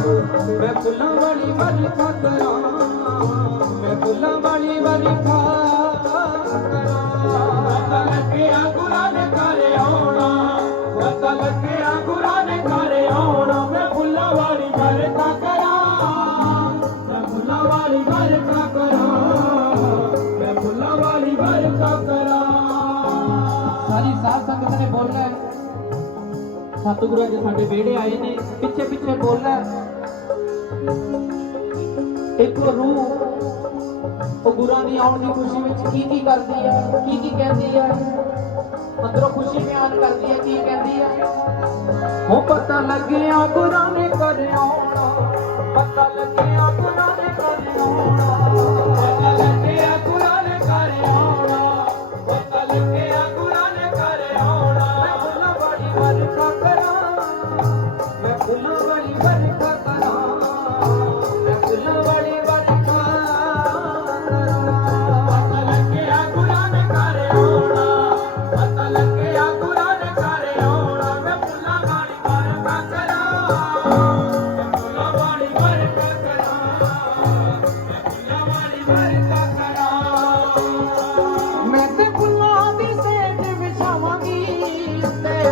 ਮੈਂ ਫੁੱਲਾਂ ਵਾਲੀ ਵਰਖਾ ਕਰਾਂ ਮੈਂ ਫੁੱਲਾਂ ਵਾਲੀ ਵਰਖਾ ਕਰਾਂ ਲੱਗਿਆ ਗੁਰਾਂ ਨੇ ਘਰ ਆਉਣਾ ਪਤਾ ਲੱਗਿਆ ਗੁਰਾਂ ਨੇ ਘਰ ਆਉਣਾ ਮੈਂ ਫੁੱਲਾਂ ਵਾਲੀ ਵਰਖਾ ਕਰਾਂ ਮੈਂ ਫੁੱਲਾਂ ਵਾਲੀ ਵਰਖਾ ਕਰਾਂ ਮੈਂ ਫੁੱਲਾਂ ਵਾਲੀ ਵਰਖਾ ਕਰਾਂ ਸਾਰੀ ਸਾਧ ਸੰਗਤ ਨੇ ਬੋਲਣਾ ਸਤਿਗੁਰੂ ਜੀ ਸਾਡੇ ਵਿਹੜੇ ਆਏ ਨੇ, ਪਿੱਛੇ ਪਿੱਛੇ ਬੋਲਣਾ ਇੱਕ ਰੂਹ, ਉਹ ਗੁਰਾਂ ਦੀ ਆਉਣ ਦੀ ਖੁਸ਼ੀ ਵਿੱਚ ਕੀ ਕੀ ਕਰਦੀ ਹੈ ਕੀ ਕੀ ਕਹਿੰਦੀ ਹੈ ਅੰਦਰੋਂ ਖੁਸ਼ੀ ਬਿਆਨ ਕਰਦੀ ਹੈ ਕੀ ਕਹਿੰਦੀ ਹੈ ਉਹ ਪਤਾ ਲੱਗਿਆ ਗੁਰਾਂ ਨੇ ਕਰ ਆਉਣਾ, ਪਤਾ ਲੱਗਿਆ ਗੁਰਾਂ ਨੇ ਕਰ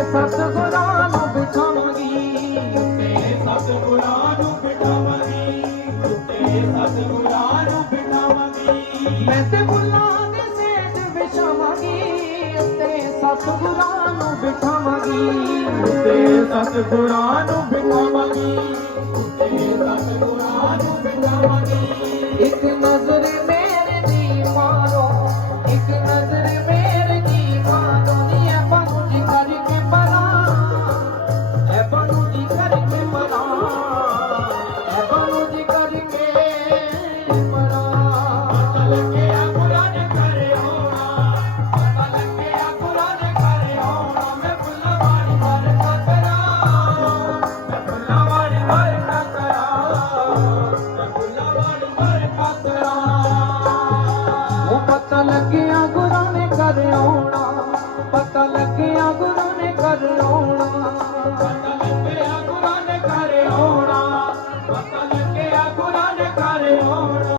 ਸਤਿਗੁਰਾਂ ਨੂੰ ਬਿਠਾਵਾਂਗੀ। ਤੇ ਸਤਿਗੁਰਾਂ ਨੂੰ ਬਿਠਾਵਾਂਗੀ। ਤੇ ਸਤਿਗੁਰਾਂ ਨੂੰ ਬਿਠਾਵਾਂਗੀ। ਮੈਂ ਤੇ ਫੁੱਲਾਂ ਦੀ ਸੇਜ ਵਿਛਾਵਾਂਗੀ। ਤੇ ਸਤਿਗੁਰਾਂ ਨੂੰ ਬਿਠਾਵਾਂਗੀ। ਤੇ ਸਤਿਗੁਰਾਂ ਨੂੰ ਬਿਠਾਵਾਂਗੀ। ਤੇ ਸਤਿਗੁਰਾਂ ਨੂੰ ਬਿਠਾਵਾਂਗੀ।